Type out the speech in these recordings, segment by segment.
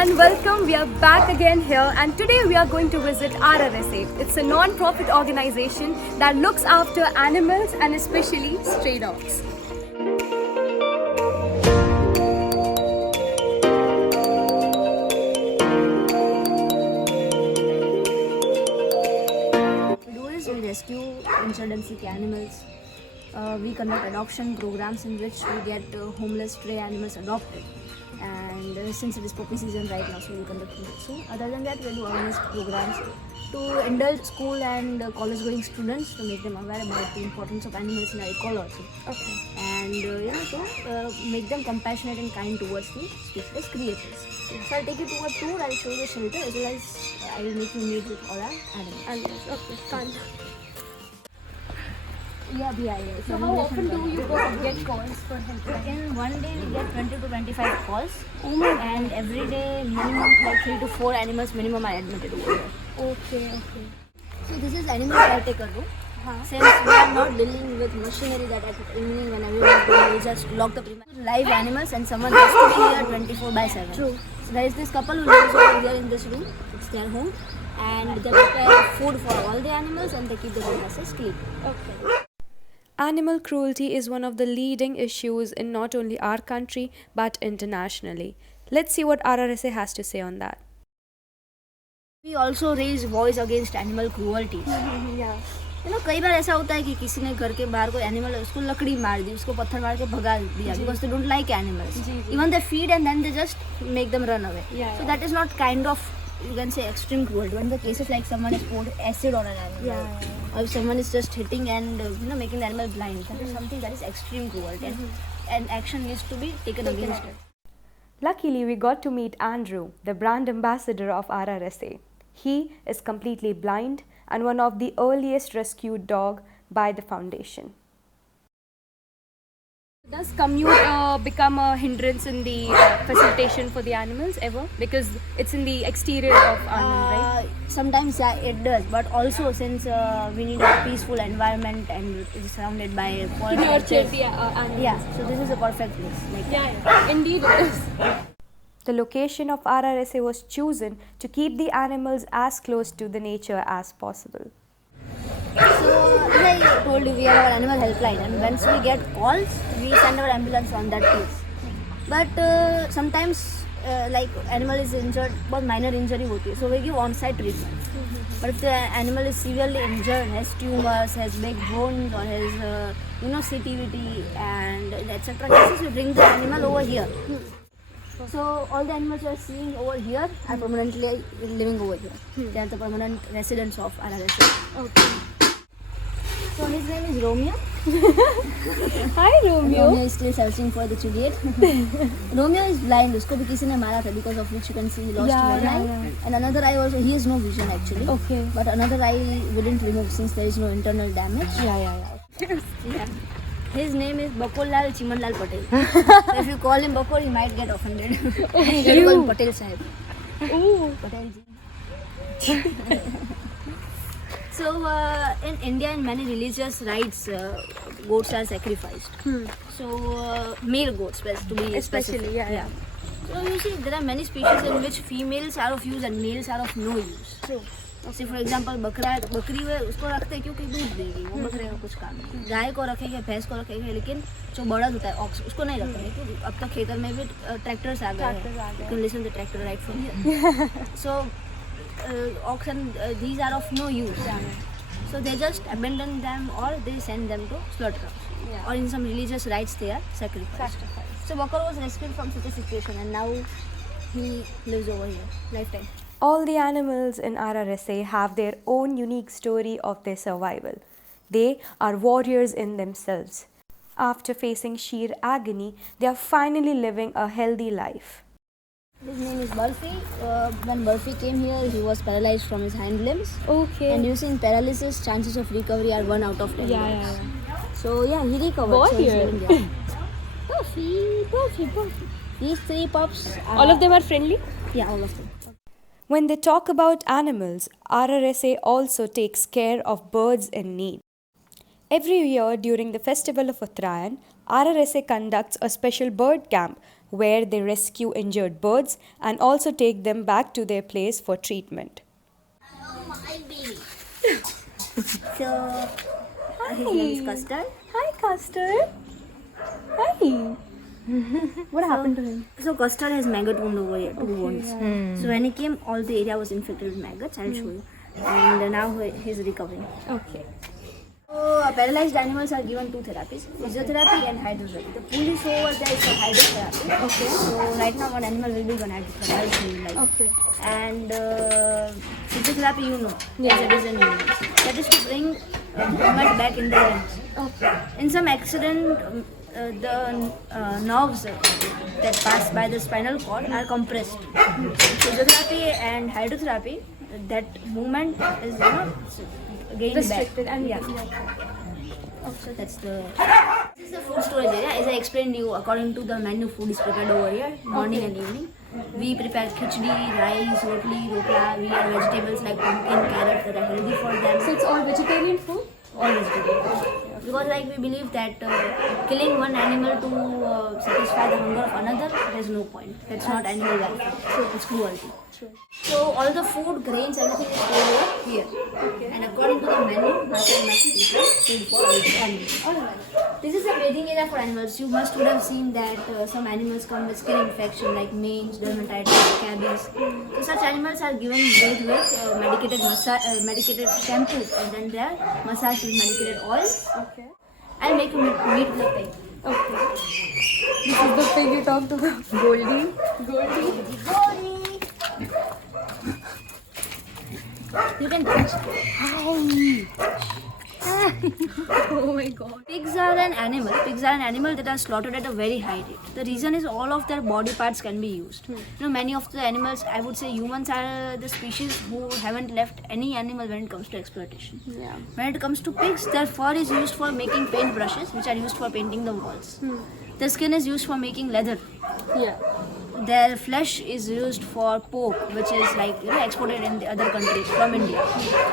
and welcome. We are back again here, and today we are going to visit RRSA. It's a non-profit organization that looks after animals and especially stray dogs. We rescue injured and sick animals. We conduct adoption programs in which we get homeless stray animals adopted. And since it is puppy season right now, so we conduct it. So other than that, we do awareness programs to indulge school and college-going students to make them aware about the importance of animals in our ecology. Okay. And make them compassionate and kind towards the speechless creatures. So I'll take you to a tour. I'll show you the shelter as well as I will make you meet with all our animals. Okay, fun. Yeah. So how often do you get calls for help? In one day we get 20 to 25 calls. Oh my God. And every day minimum like 3 to 4 animals minimum are admitted over here. Okay. So this is animal caretaker room. Since we are not dealing with machinery that at evening when everyone is going, we just lock the premises. Live animals and someone has to be here 24/7. True. So there is this couple who lives over here in this room. It's their home. And they prepare food for all the animals and they keep the grasses clean. Okay. Animal cruelty is one of the leading issues in not only our country but internationally. Let's see what RRSA has to say on that. We also raise voice against animal cruelty. Yeah. कई बार ऐसा होता है कि किसी ने घर के बाहर कोई एनिमल है उसको लकड़ी मार दी, उसको पत्थर मार के भगा दिया because they don't like animals. Even they feed and then they just make them run away. So that is not kind of, you can say, extreme cruelty. When the cases like someone has poured acid on an animal, or if someone is just hitting and making the animal blind, that is something that is extreme cruelty, and action needs to be taken against it. Luckily, we got to meet Andrew, the brand ambassador of RRSA. He is completely blind and one of the earliest rescued dog by the foundation. Does commute become a hindrance in the facilitation for the animals ever? Because it's in the exterior of Anand, right? Sometimes it does, but also since we need a peaceful environment and it is surrounded by forest. Animals. So this is a perfect place. Indeed it is. The location of RRSA was chosen to keep the animals as close to the nature as possible. So as I told you, we have our animal helpline, and once we get calls, we send our ambulance on that case. But sometimes like animal is injured, but minor injury होती है, so we give on-site treatment. But if the animal is severely injured, has tumors, has big bones, or has CTVT and etc. cases, we bring the animal over here. So all the animals you are seeing over here are permanently living over here. They are the permanent residents of RRSA. Okay. So his name is Romeo. Hi Romeo. Romeo is still searching for the Juliet. Romeo is blind. उसको भी किसी ने मारा था, because of which you can see he lost one eye. And another eye also, he has no vision actually. Okay. But another eye we didn't remove since there is no internal damage. Yeah. His name is Bakulal Chimanlal Patel. So if you call him Bakul, he might get offended. You call him Patel Sahib. Ooh. Patel ji. So in India, in many religious rites, goats are sacrificed. So male goats, to be Especially, specific. So you see, there are many species in which females are of use and males are of no use. True. See, for example, बकरी है उसको रखते हैं क्योंकि दूध देगी, वो बकरे का कुछ काम नहीं. गाय को रखेंगे, भैंस को रखेंगे, लेकिन जो बड़द होता है ऑक्स, उसको नहीं रखेंगे क्योंकि अब तक खेतर में भी ट्रैक्टर्स आ गए हैं. You can listen to the tractor right from here. So ox and these are of no use. So they just abandon them or they send them to slaughterhouse. Or in some religious rites they are sacrificed. So Bakar was rescued from such a situation and now he lives over here, lifetime. All the animals in RRSA have their own unique story of their survival. They are warriors in themselves. After facing sheer agony, they are finally living a healthy life. His name is Burfi. When Burfi came here, he was paralyzed from his hind limbs. Okay. And using paralysis, chances of recovery are 1 out of 10. So yeah, he recovered. Warrior. Burfi. These 3 pups. All of them are friendly? Yeah, all of them. When they talk about animals, RRSA also takes care of birds in need. Every year during the festival of Uttarayan, RRSA conducts a special bird camp where they rescue injured birds and also take them back to their place for treatment. So, his name is Custard. Hi, Custard. Hi. What happened to him? So Custard has maggot wound over here, two wounds. So when he came, all the area was infected with maggots. I'll show you. And now he's recovering. Okay. So paralyzed animals are given two therapies: physiotherapy and hydrotherapy. The pool is over there is for hydrotherapy. Okay. So right now one animal will be given hydrotherapy. I'll show you like. Okay. And physiotherapy, you know, Yeah. as it is in humans. That is to bring movement back in the limbs. Okay. In some accident, the nerves that pass by the spinal cord are compressed. Physiotherapy and hydrotherapy, that movement is gained Restricted back. and Yeah. So that's the. This is the food storage area. As I explained you, according to the menu, food is prepared over here, morning and evening. We prepare khichdi, rice, rotli, rotla. We add vegetables like pumpkin, carrot that are healthy for them. So it's all vegetarian food? All vegetarian. Because like we believe that killing one animal to satisfy the hunger of another, there's no point. That's not animal welfare. So it's cruelty. So all the food, grains, everything is stored over here. Okay. And according to the menu, nothing much is food for animals. Alright. This is a bathing area for animals. You must would have seen that some animals come with skin infection like mange, dermatitis, scabies. So such animals are given bathed with medicated shampoos, and then they are massaged with medicated oils. Okay. I'll make you meet the pig. Okay. This is the pig you talked about. Goldie. Goldie. You can touch. Oh my god. Pigs are an animal that are slaughtered at a very high rate. The reason is all of their body parts can be used. You know, many of the animals, I would say humans are the species who haven't left any animal when it comes to exploitation. Yeah. When it comes to pigs, their fur is used for making paint brushes, which are used for painting the walls. Their skin is used for making leather. Yeah. Their flesh is used for pork, which is exported in the other countries from India.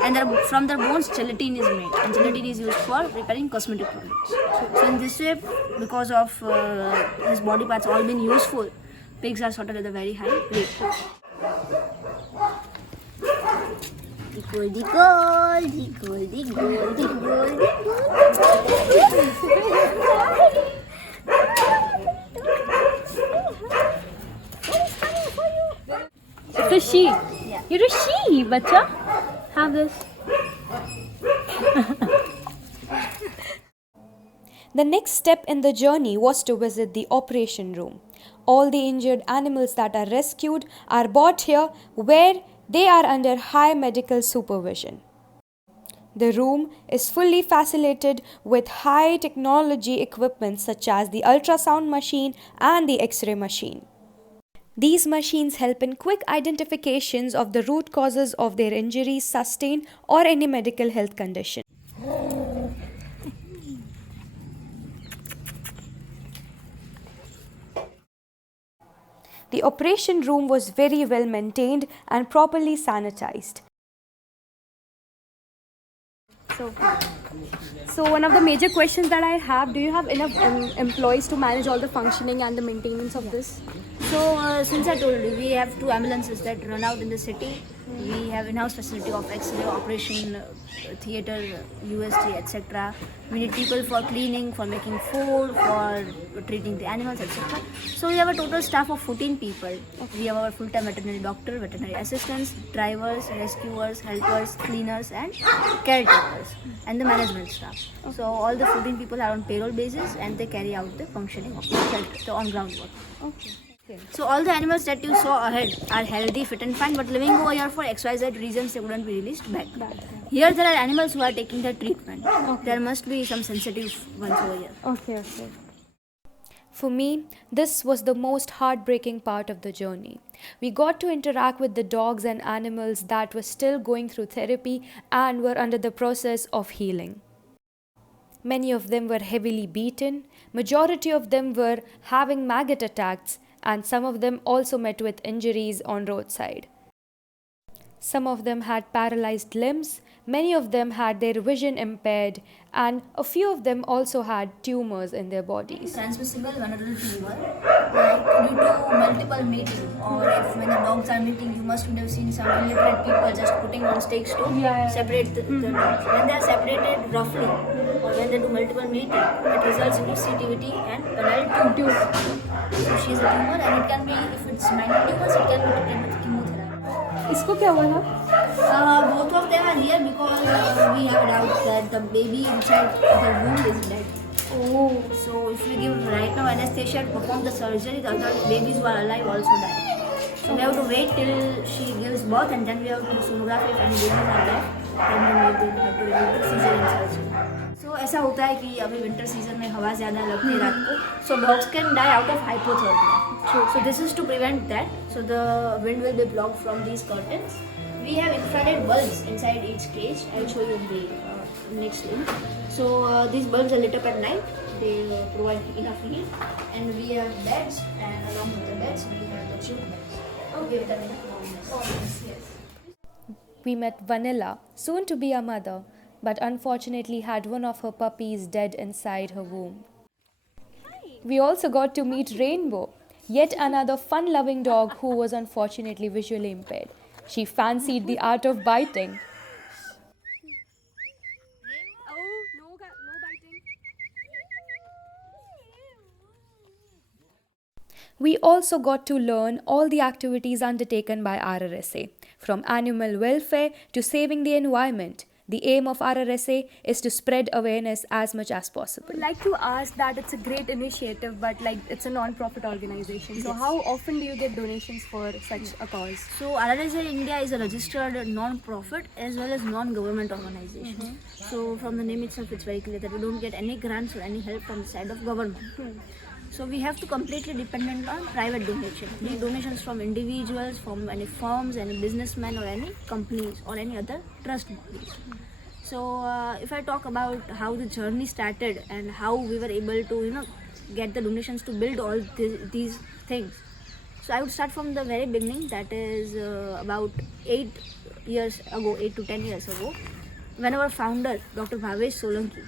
And from their bones, gelatin is made, and gelatin is used for repairing cosmetic products. So in this way, because of his body parts all being useful, pigs are slaughtered at a very high rate. Goldie, goldie, goldie, goldie, goldie, goldie. It's a sheep. Yeah. You're a sheep, bacha. Have this. The next step in the journey was to visit the operation room. All the injured animals that are rescued are brought here where they are under high medical supervision. The room is fully facilitated with high technology equipment such as the ultrasound machine and the X-ray machine. These machines help in quick identifications of the root causes of their injuries sustained or any medical health condition. The operation room was very well maintained and properly sanitized. So one of the major questions that I have, do you have enough employees to manage all the functioning and the maintenance of this? So since I told you, we have two ambulances that run out in the city. We have in-house facility of X-ray, operation theater, USG, etc. We need people for cleaning, for making food, for treating the animals, etc. So we have a total staff of 14 people. We have our full-time veterinary doctor, veterinary assistants, drivers, rescuers, helpers, cleaners, and caretakers, and the management staff. So all the 14 people are on payroll basis, and they carry out the functioning of the shelter, the on-ground work. Okay. So all the animals that you saw ahead are healthy, fit and fine, but living over here for XYZ reasons they wouldn't be released back. Here there are animals who are taking the treatment. There must be some sensitive ones over here. Okay. For me, this was the most heartbreaking part of the journey. We got to interact with the dogs and animals that were still going through therapy and were under the process of healing. Many of them were heavily beaten, majority of them were having maggot attacks, and some of them also met with injuries on roadside. Some of them had paralyzed limbs, many of them had their vision impaired, and a few of them also had tumors in their bodies. Transmissible venereal fever like due to multiple mating, or if when the dogs are mating, you must have seen some illiterate people just putting on stakes to separate the dogs. When they are separated roughly, or when they do multiple mating, it results into CTVT and penile tumors. So she is a tumor, and it can be, if it's minor tumors, it can be treated with chemotherapy. इसको क्या हुआ था? Both of them are here because we have a doubt that the baby inside the womb is dead. Oh. So if we give right now anesthesia to perform the surgery, the other babies who are alive also die. So we have to wait till she gives birth, and then we have to do sonography if any babies are left, and then we have to remove the cesarean surgery. So ऐसा होता है कि अभी winter season में हवा ज़्यादा लगती है रात को, so dogs can die out of hypothermia. So this is to prevent that. So the wind will be blocked from these curtains. We have infrared bulbs inside each cage. I'll show you in the next link. So these bulbs are lit up at night. They provide enough heat. And we have beds, and along with the beds, we have the tube beds. Okay, that is warmness. Yes. We met Vanilla, soon to be a mother, but unfortunately had one of her puppies dead inside her womb. We also got to meet Rainbow, yet another fun-loving dog who was unfortunately visually impaired. She fancied the art of biting. We also got to learn all the activities undertaken by RRSA, from animal welfare to saving the environment. The aim of RRSA is to spread awareness as much as possible. I'd like to ask that it's a great initiative, but like it's a non-profit organization. So how often do you get donations for such a cause? So RRSA India is a registered non-profit as well as non-government organization. So from the name itself, it's very clear that we don't get any grants or any help from the side of government. So we have to completely dependent on private donation. These donations from individuals, from any firms, any businessmen, or any companies, or any other trust bodies. So if I talk about how the journey started and how we were able to, get the donations to build all these things. So I would start from the very beginning. That is about 8 to 10 years ago, when our founder, Dr. Bhavesh Solanki,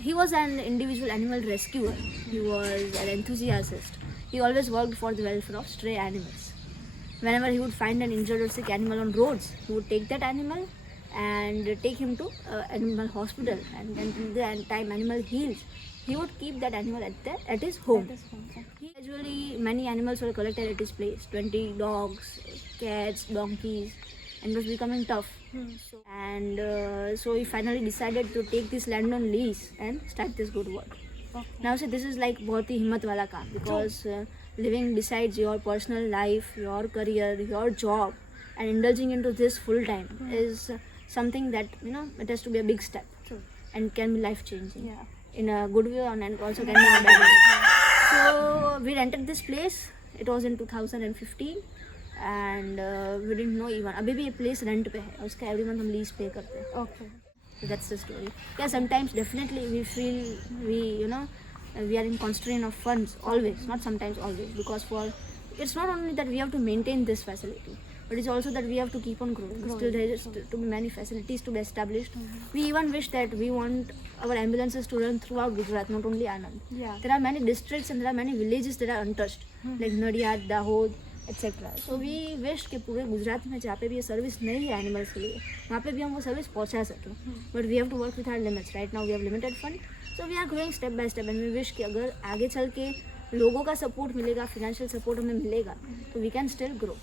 he was an individual animal rescuer. He was an enthusiast. He always worked for the welfare of stray animals. Whenever he would find an injured or sick animal on roads, he would take that animal and take him to animal hospital. And then till the time animal heals, he would keep that animal at his home. Gradually, many animals were collected at his place. 20 dogs, cats, donkeys, and it was becoming tough. So he finally decided to take this land on lease and start this good work. Now see, this is like बहुत ही हिम्मत वाला काम, because living besides your personal life, your career, your job, and indulging into this full time is something that it has to be a big step and can be life changing in a good way and also can be in a bad way. So we rented this place. It was in 2015. And we didn't know even अभी भी ये place rent पे है, उसका every month हम lease pay करते हैं. Okay. So that's the story. Yeah, sometimes definitely we feel we are in constraint of funds always, not sometimes, always, because it's not only that we have to maintain this facility, but it's also that we have to keep on growing. Still there is to be many facilities to be established. We even wish that we want our ambulances to run throughout Gujarat, not only Anand. There are many districts and there are many villages that are untouched, like Nadiyad, Dahod, etc. So we wish कि पूरे गुजरात में जहाँ पे भी ये service नहीं है animals के लिए, वहाँ पे भी हम वो सर्विस पहुँचा सकें. But we have to work with our limits. Right now we have limited fund, so we are growing step by step, and we wish कि अगर आगे चल के लोगों का सपोर्ट मिलेगा, फाइनेंशियल सपोर्ट हमें मिलेगा, तो we can still grow.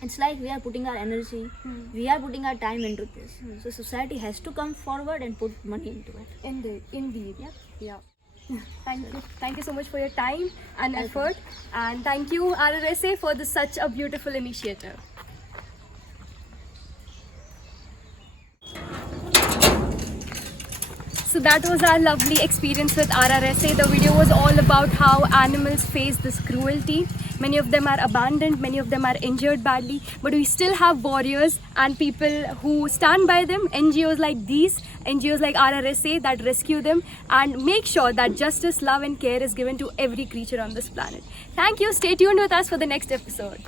It's like we are putting our energy, we are putting our time into this. So society has to come forward and put money into it. Indeed. Yeah. Thank you so much for your time and effort, and thank you RRSA for such a beautiful initiative. So that was our lovely experience with RRSA. The video was all about how animals face this cruelty. Many of them are abandoned, many of them are injured badly, but we still have warriors and people who stand by them, NGOs like these, NGOs like RRSA that rescue them and make sure that justice, love and care is given to every creature on this planet. Thank you. Stay tuned with us for the next episode.